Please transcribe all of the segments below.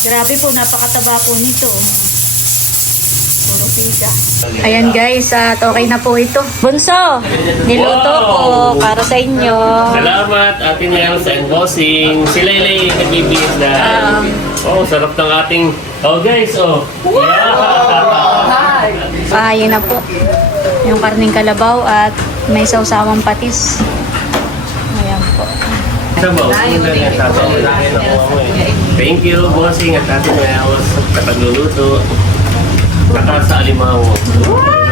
Grabe po, napakataba po nito. Puro piga. Ayan guys, at okay na po ito. Bunso, niluto po para sa inyo. Salamat, Ate Nelsa and Bossing. Si Laylay nagbibigit na. Sarap ng ating... guys, Ayan na po. Yung karning kalabaw at may sausawang patis. Ayan po. Thank you, Bossing at Ate Nelsa sa pagluluto. Saka sa alimango.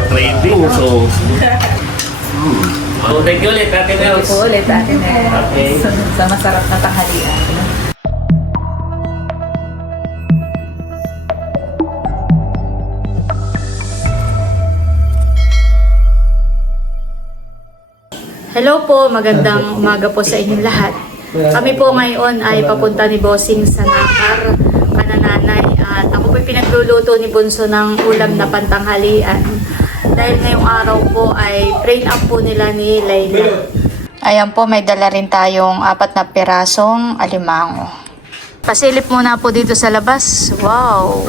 Craving, so... thank you ulit, Ate Nelsa. Ulit atin Okay. sa masarap na tanghalian. Hello po, magandang umaga po sa inyong lahat. Kami po ngayon ay papunta ni Bossing sa Nakar, Kanananay. At ako po pinagluluto ni Bunso ng ulam na pantanghalian. Dahil ngayong araw po ay train up po nila ni Layla. Ayan po, may dala rin tayong 4 na pirasong alimango. Pasilip muna po dito sa labas. Wow!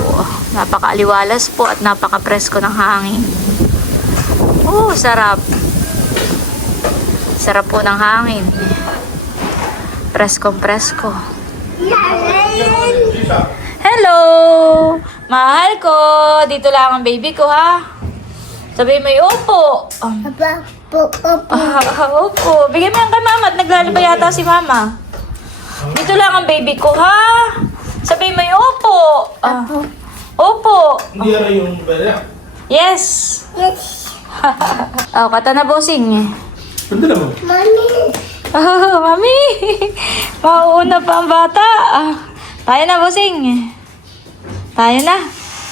Napakaaliwalas po at napaka-presko ng hangin. Sarap! Sarap po ng hangin. Preskong-presko. Hello! Mahal ko! Dito lang ang baby ko, ha? Sabi may upo. Upo. Bigyan mo yan kay mama at naglalaba yata si mama. Dito lang ang baby ko, ha? Sabi may upo. Upo. Hindi yan yung pera. Yes. Kata na Bossing. Pwede naman. Mami! Mauuna pa ang bata. Tayo na, Bossing. Tayo na.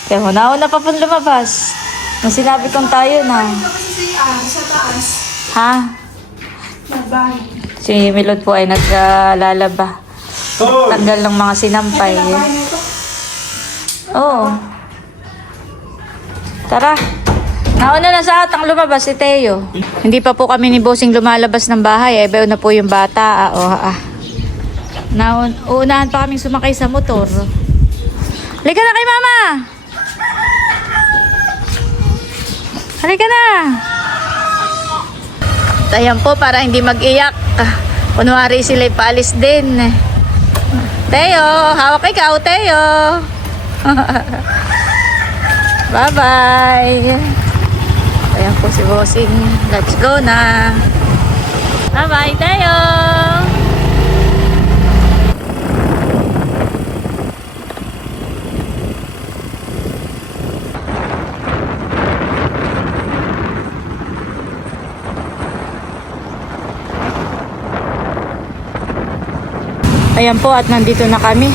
Kaya mo, nauna pa pong lumabas. Nung sinabi kong tayo na. Sa taas. Ha? Nabay. Si Milot po ay naglalaba. Oh! Tanggal ng mga sinampay. Oo. Tara. Nauna na sa atang lumabas si Teo. Hindi pa po kami ni Bossing lumalabas ng bahay. Bayo na po yung bata. Uunahan pa kaming sumakay sa motor. Halika na kay mama! Halika na! Ayan po, para hindi mag-iyak. Kunwari sila'y paalis din. Teo, hawak ikaw, Teo. Bye-bye. Ayan po si Bossing. Let's go na. Bye-bye, Teo. Ayan po, at nandito na kami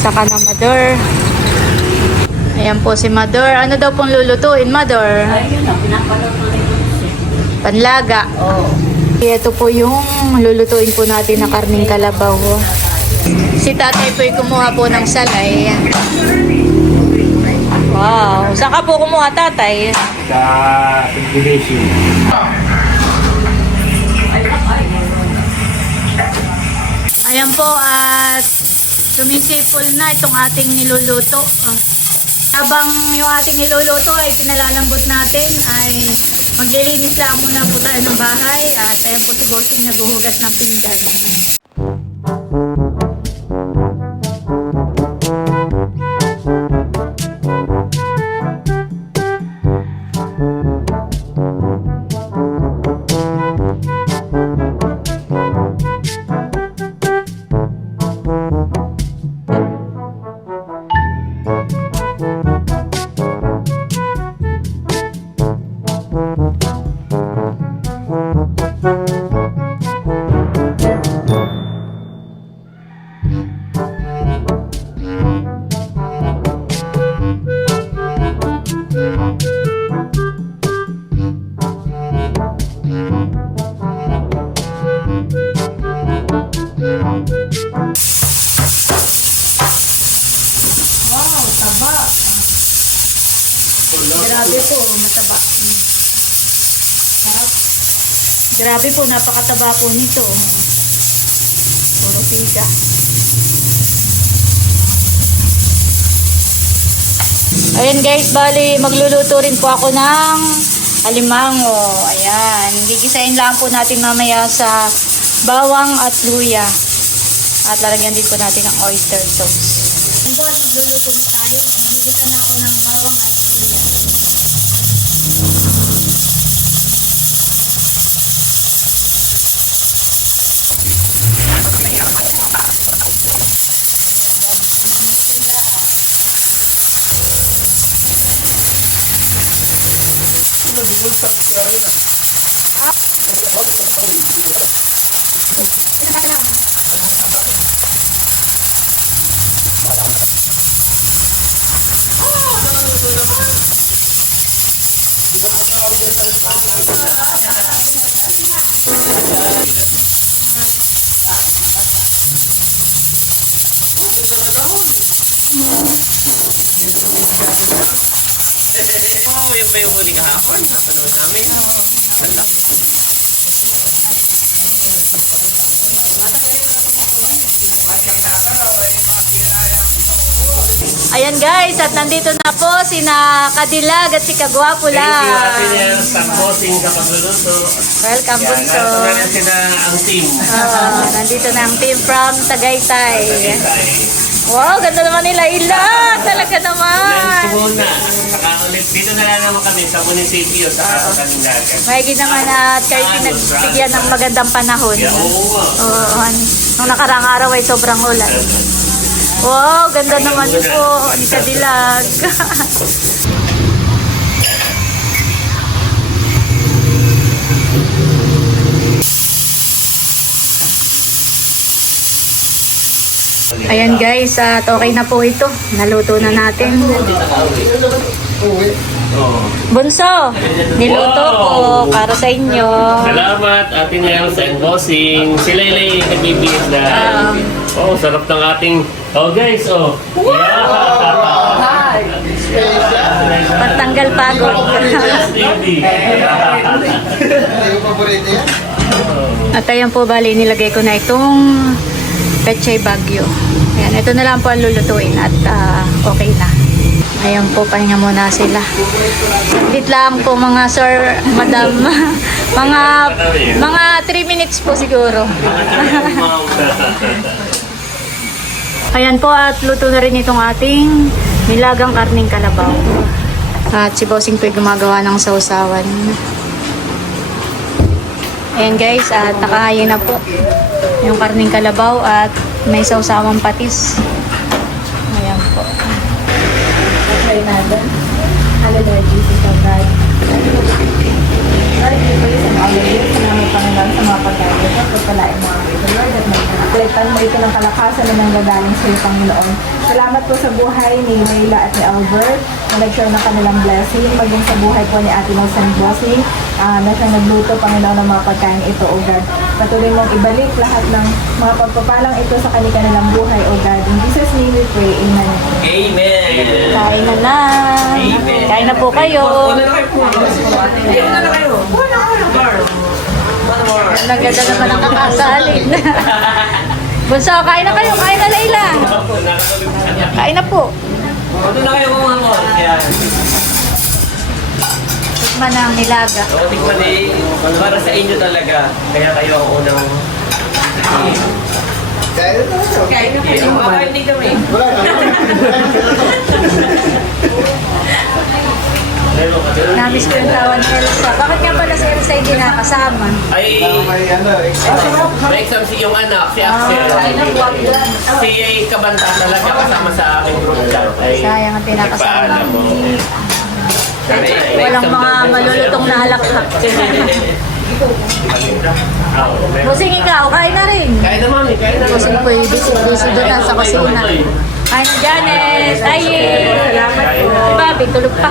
sa Mother. Ayan po si Mother. Ano daw pong lulutuin, Mother? Ayun na, pinapanood Panlaga. Ito po yung lulutuin po natin na karning kalabaw. Si tatay po yung kumuha po ng salay. Wow. Saan ka po kumuha, tatay? Sa Indonesia. Ayan po, at sumisipol na itong ating niluluto. Habang yung ating niluluto ay pinalalambot natin, ay maglilinis lang muna po tayo ng bahay. At ayan po si Bossing naghuhugas ng pinggan. Grabe po, mataba. Sarap. Grabe po, napakataba po nito. Puro piga. Ayan guys, bali magluluto rin po ako ng alimango. Ayan, gigisain lang po natin mamaya sa bawang at luya. At lalagyan din po natin ng oyster sauce. Ayan po, magluluto na tayo. Magigisa na ako ng bawang at luya. Oh, yung ba yung huli kahapon? Napanood namin. Ang laki. Ayan guys, at nandito na po sina Kadilag at si Kagwapo Thank you, Ate lang. Nel, sa bossing sa pagluluto. Welcome Yan, Bunso. nandito na sila ang team. Nandito na ang team from Tagaytay. Tagaytay. Wow, ganda naman nila ilan. Talaga naman. Lunch muna. Saka ulit, dito na lang naman kami sa munisipyo sa Kalindagan. Mahigit naman at kayo pinagbigyan ng magandang panahon. Yeah, oo nga. Oo, nung nakarang araw ay sobrang ulan. Wow, ganda naman po ni Kadilag. Ayan guys, at okay na po ito. Naluto na natin. Oh. Bunso, niluto ko para sa inyo. Salamat, Ate Nels and Bossing. Sila yung nagbibigit na. Oh, sarap ng ating... Oh, guys, oh. Yeah. Pagtanggal pagod. Baby. At ayan po, bali, nilagay ko na itong pechay bagyo. Ayan, ito na lang po ang lulutuin at okay na. Ayan po, pahinga muna sila. Saglit lang po mga sir, madam. mga 3 minutes po siguro. Ayan po, at luto na rin itong ating nilagang karning kalabaw. At si Bossing po ay gumagawa ng sausawan. Ayan guys, at nakahayin na po yung karning kalabaw at may sausawang patis. Ayan po. Try natin. Hallelujah, Jesus of God. Lord, we praise and honor you. Salamat, Panginoon, sa mga pagkain ito. Pagpalain mo ang ito, Lord, at magkakalitan mo ito ng kalakasan na nanggagaling sa iyo, Panginoon. Salamat po sa buhay ni Mayla at ni Albert na nag-share ng kanilang blessing. Maging sa buhay po ni Ate Nels and Bossing na siyang nagluto, Panginoon, ng mga pagkain ito, O God. Patuloy mong ibalik lahat ng mga pagpapalang ito sa kanilang buhay, O God. In Jesus' name we pray. Amen. Amen. Kain na na. Amen. Kain na po kayo. Naganda naman ang kakasalin. Bunso, kain na kayo. Kain na, Layla. Kain na po. Ito na kayo mga mo. Yan. Tikman na ang nilaga. So, tingnan eh, para sa inyo talaga. Kaya kayo ang unang... Kaya na kayo. Makakain din kami. Namiss ko yung tawan ni Elsa. Bakit nga pala si Elsa hindi nakasama? Ay, may exam si yung anak, si Axel. Si Kabanta talaga kasama sa aking group chat. Ay, Sayang ang pinakasama. nagpaalam mo. Walang mga malulutong na halakhak. Busing ikaw, kain na rin. Kain na mami, kain na. Busing po yung busy doon na sa kusina. Kain na Janet. Ay, si Bobby, tulog pa.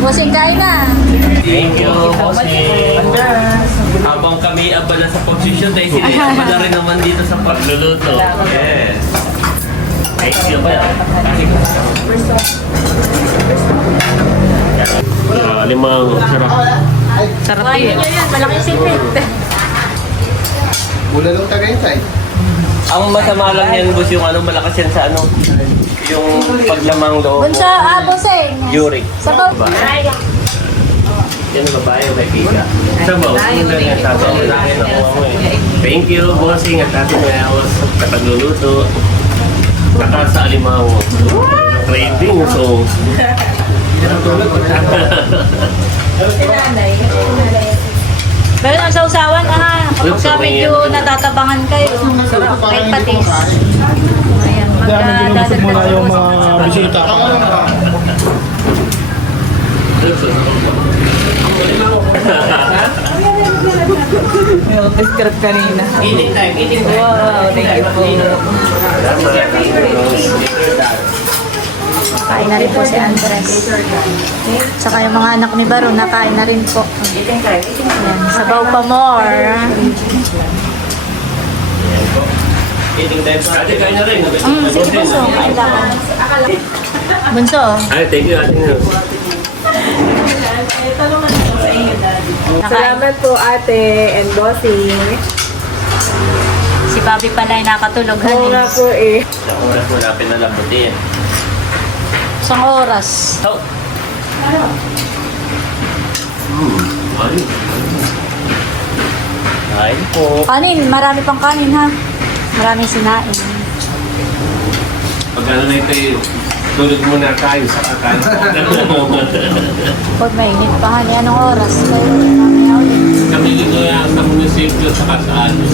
Busing kain na. Thank you, bossing. Habang kami abala sa pag-shoot, ay sila abala rin naman dito sa pagluluto. Yes. Thank you ba? Limang sarap. Kain nyo yun, malaking sipit. Mula nung Tagaytay. Ang masama lang yan, boss, yung ano, malakas yan sa ano, yung paglamang loob. Bunso, Boseng. Uric. Sabaw. Yan ang babae, may pika. Sabaw, yung lang yan, sabaw. Nakuha mo eh. Thank you, bossing, at ating mayawos sa pagluluto. Saka sa alimango. Craving, so... Si nanay. Pero nasa usawan, pagka medyo natatabangan kayo, may patis. Ayan, Busog muna yung mga bisita. Yung describe kanina. Eating time. Wow, thank you po. Kain na rin po si Andres. Saka yung mga anak ni Baro, nakain na rin po. Ayan, sabaw pa more. Eating time. Ate, kain na rin. Sige, Bunso, kain lang. Bunso, Ay, thank you, ate. nakain. Salamat po ate and bossing. Si Bobby pala ay nakatulog. Oo nga po eh. Sa oras mo na pinalabutin. Isang oras. Oh. Ayun. Kain po. Kanin, marami pang kanin ha. Maraming sinain. Pag ano na ito eh, tulog muna tayo sa kakain. Pag mainit pa hani, anong oras? Kayo, mamaya ulit. Kami dito yan sa munisipyo saka sa Anos.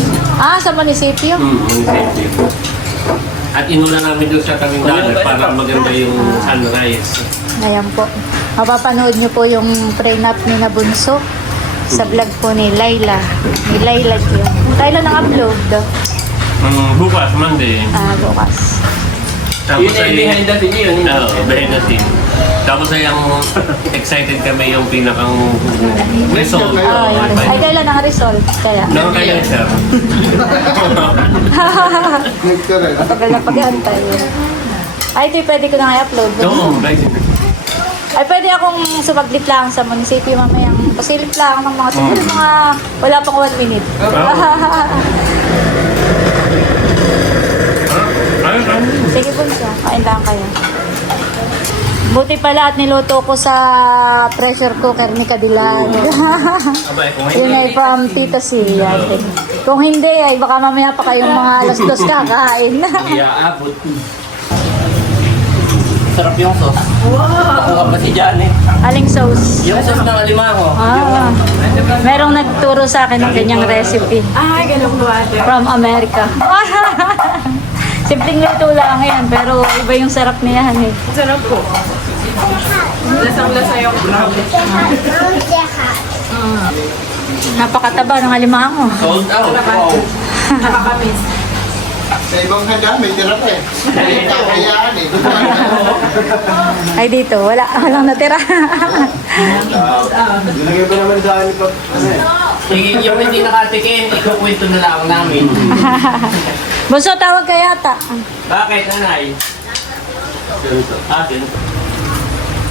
Sa munisipyo? Munisipyo. At inuna namin doon sa kaming dagat para maganda yung sunrise. Ayan po. Mapapanood niyo po yung prenup ni na Bunso sa vlog po ni Layla. Ni Layla yun. Kailan ang upload? Bukas, Monday. Bukas. Tapos ay behind the scene yun. Oo, behind the scene. Tapos ay ang excited kami yung pinakang result. Ay, kailan ang result? Kaya. Noong kailan, sir? Matagal na pag-antay. Ay, ito yung pwede ko na i-upload. Oo, right. Ay, pwede akong sumaglit lang sa munisipyo mamayang pasilip lang ng mga siguro mga wala pang 1 minute. Sige po siya, kain lang kayo. Buti pala at niluto ko sa pressure cooker ni Kadilag. Yun ay from Tita Sia. Kung hindi ay baka mamaya pa kayong mga alas 2 kakain. Iaabot. Sarap yung sauce. Wow! Ako pa si Janet. Aling sauce. Yung sauce ng alimango. Merong nagturo sa akin ng kanyang recipe. Ay, ganun po ate. From America. Simpleng luto lang yan, pero iba yung sarap niya eh. Sarap po. Lasang-lasa yung Napakataba ng alimango. Sold out. Wow. nakakamiss. Sa ibang handa, may tira pa eh. May kakayaan eh. Ay dito, walang natira. Nilagay pa naman daan ito. Yung hindi nakatikin, ikukwento na lang namin. Bunso, tawag ka yata. Bakit, nanay? Atin.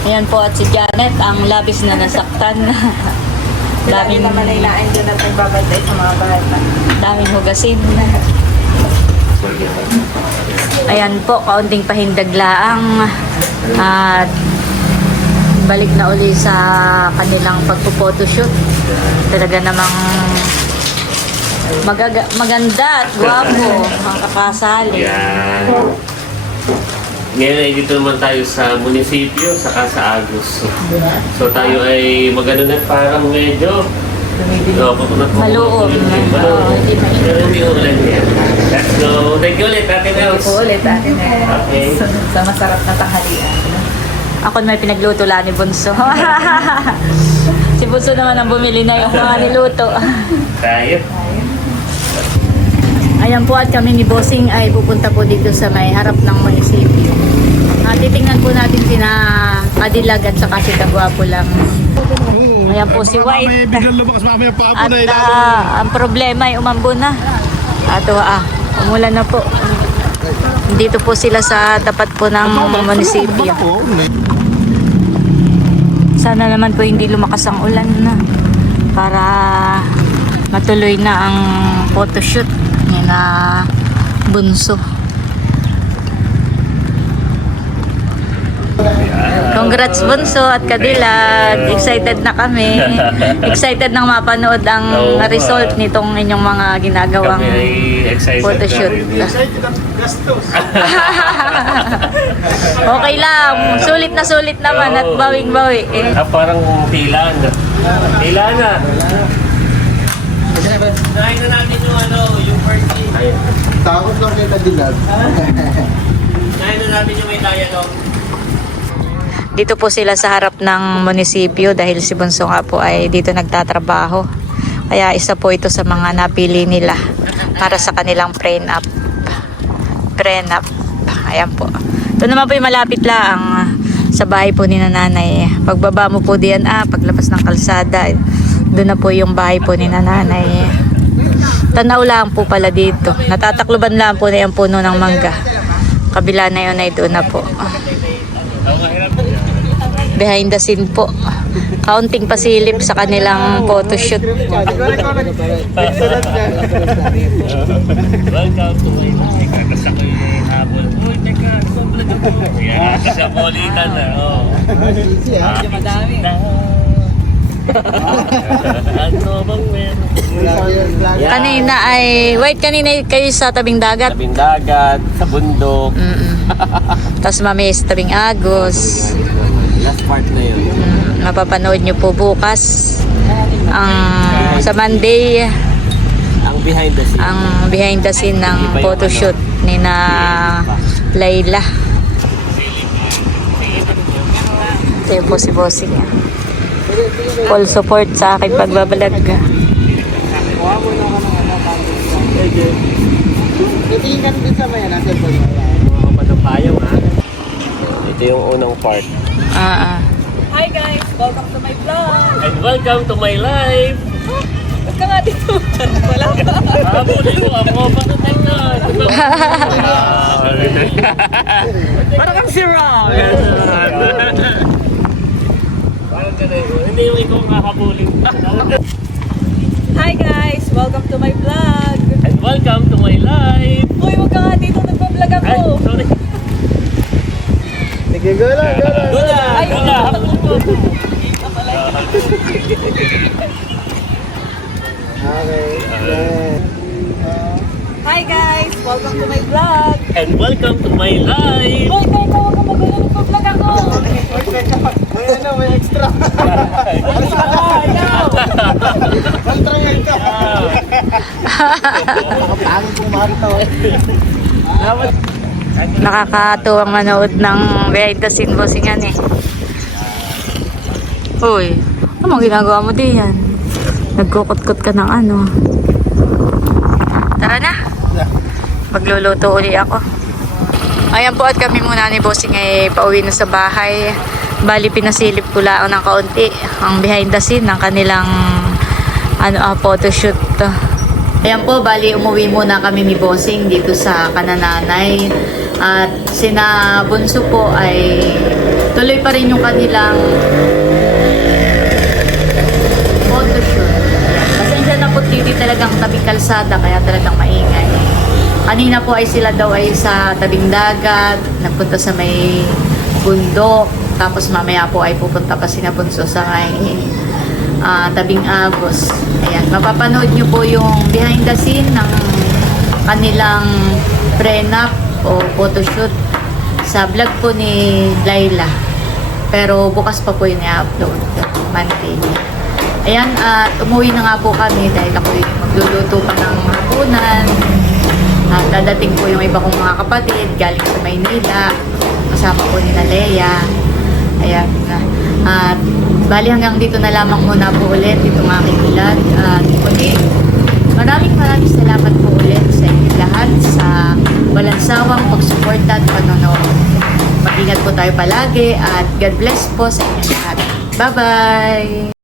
Ayan po at si Janet, ang labis na nasaktan. Lagi naman ay na-enjoy at nagbabantay sa mga bata. Daming hugasin. Ayan po, kaunting pahindaglaang at balik na uli sa kanilang pagpo-photoshoot. Talaga namang maganda at gwapo ang kakasali. Yan. Ngayon ay dito naman tayo sa munisipyo, saka sa Agus. So tayo ay magano na parang medyo Maluog. Hindi mainit. Pero hindi ulan yan. Let's go. Thank you ulit, Ate Nels. Ulit ate na. Okay. Sa masarap na tanghalian. Ako may pinagluto lang ni Bunso. Si Bunso naman ang bumili na yung mga niluto. Tayo. Ayan po at kami ni Bossing ay pupunta po dito sa may harap ng munisipyo. Titingnan po natin sina Kadilag at saka si Kagwapo lang. Ayan po si White. May biglang lumakas mamaya pa At ang problema ay umambo na. Umulan na po. Dito po sila sa tapat po ng munisipyo. Sana naman po hindi lumakas ang ulan na para matuloy na ang photoshoot ni na Bunso. Congrats Bunso at Kadilag. Excited na kami. Excited nang mapanood ang Oo nga. result nitong inyong mga ginagawang Kami ay excited photoshoot. na rin. Excited ang gastos. Okay lang. Sulit naman at Oo. bawing-bawi. Eh. Parang tila na. Tila na. Nahin na natin yung yung birthday. Ayun. Takot lang kita dilag. Nahin na natin yung may dialogue. Dito po sila sa harap ng munisipyo dahil si Bunso nga po ay dito nagtatrabaho. Kaya isa po ito sa mga napili nila para sa kanilang prenup. Prenup. Ayan po. Ito naman po yung malapit lang sa bahay po ni nanay. Pagbaba mo po diyan, paglabas ng kalsada, doon na po yung bahay po ni nanay. Tanaw lang po pala dito. Natatakluban lang po na yung puno ng mangga. Kabila na yun ay doon na po. Behind the scene po. Counting pasilip sa kanilang photoshoot. Welcome to my life. Tapos ako yung habol. Uy, teka, nagbablog ako. Yan, kasi ako ulitan na. Easy ah. Madami. Ano bang meron? Kanina ay, wait, kanina kayo sa tabing dagat. Tabing dagat, sa bundok. Tapos mamaya sa tabing agos. Last part na yun. Mapapanood nyo po bukas. Sa Monday, Ang behind the scene. ang behind the scene ng photoshoot ni na Layla. Ito yung po si Bossing. Full support sa akin pagbabalag. Titingin ka din sa maya nasa cellphone mo. Mga panapayaw ha. Ito yung unang part. Hi guys! Welcome to my vlog! And welcome to my life! Huwag ka nga dito. Wala ka. Habulin mo ako, bakit na? Parang kang sira! Parang ganun. Hindi yung ikaw kakabulin. Hi guys! Welcome to my vlog! And welcome to my life! Uy, huwag ka nga dito. Nagpa-vlog ako. Ay, sorry. Sige, go lang, go lang. Dula! Ay, Dula! Okay. Yeah. Hi guys! Welcome to my vlog! And welcome to my life! Uy, huwag ka magulo. Nagpa-vlog ako. May ano, may extra. Extra yan ka. Nakapangin kong marito. Nakakatuwang manood ng behind the scene Bossingan eh. Uy, ano ginagawa mo din yan? Nagkukot-kot ka ng ano. Tara na. Magluluto uli ako. Ayan po at kami muna ni Bossing ay pauwi na sa bahay. Bali pinasilip ko lang ng kaunti ang behind the scene ng kanilang photoshoot. Ayan po, bali umuwi muna kami ni Bossing dito sa Kanananay. At sina Bunso po ay tuloy pa rin yung kanilang photoshoot. Pasensya na po dito talagang tabing kalsada kaya talagang maingay. Kanina po ay sila daw ay sa tabing dagat, nagpunta sa may bundok, tapos mamaya po ay pupunta pa sina Bunso sa may tabing agos. Ayan, mapapanood nyo po yung behind the scene ng kanilang prenup o photoshoot sa vlog po ni Layla. Pero bukas pa po yun i-upload, Monday. Ayan, at umuwi na nga po kami dahil ako magluluto pa ng hapunan. At dadating po yung iba kong mga kapatid galing sa Maynila. Kasama po ni Lea. Ayan. At bali hanggang dito na lamang muna po ulit itong aking vlog. At muli, maraming salamat po ulit sa inyo lahat sa walang sawang pagsuporta at panonood. Mag-ingat po tayo palagi at God bless po sa inyo lahat. Bye-bye!